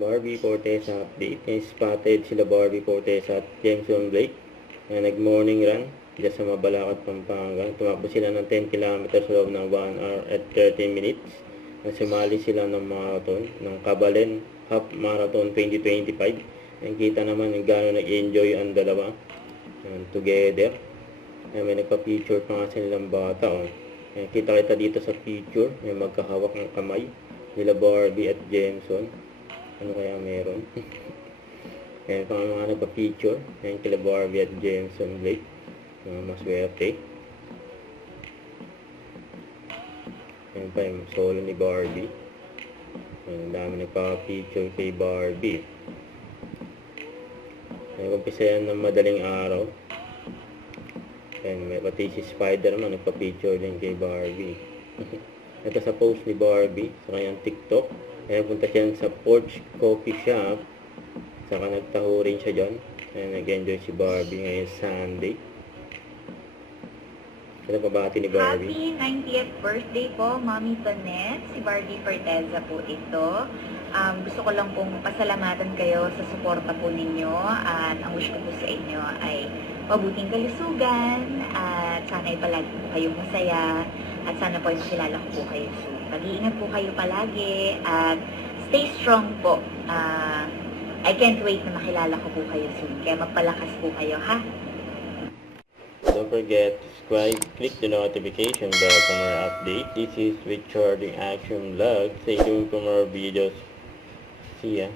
Barbie Fortesa update. Spotted sila Barbie Fortesa at Jameson Blake na nag-morning run dyan sa Mabalacat, Pampanga. Tumakbo sila ng 10 km sa loob ng 1 hour at 30 minutes. Sumali sila ng marathon, ng Kabalen Half Marathon 2025. Nakita naman yung gano'n nag-enjoy ang dalawa together. May nagpa-picture pa nga silang bata. Kita dito sa picture, may magkahawak ng kamay nila Barbie at Jameson. Ano kaya meron? Kaya pa mga nagpa-picture. Ayan kila Barbie at Jameson Blake. Mga maswerte. Ayan pa yung solo ni Barbie. Ayan, dami nagpa-picture kay Barbie. Nag-umpisa yan ng madaling araw. Ayan, may pati si Spider-Man nagpa-picture din kay Barbie. Ito sa post ni Barbie sa kanyang TikTok. Kaya punta siya sa Porch Coffee Shop. Saka nagtaho rin siya dyan. Kaya nag-enjoy si Barbie ngayon Sunday. Ano pabati ni Barbie? Happy 90th birthday po, Mommy Tonette. Si Barbie Forteza po ito. Gusto ko lang pong pasalamatan kayo sa suporta po ninyo. At ang wish ko po sa inyo ay mabuting kalusugan. At sana ay palagi po kayong masaya. At sana po ay makilala ko po kayo soon. Mag-iingat po kayo palagi at stay strong po. I can't wait na makilala ko po kayo soon. Kaya magpalakas po kayo, ha? Don't forget to subscribe, click the notification bell for more updates. This is Richard in Action Vlog. Stay tuned for more videos. See ya.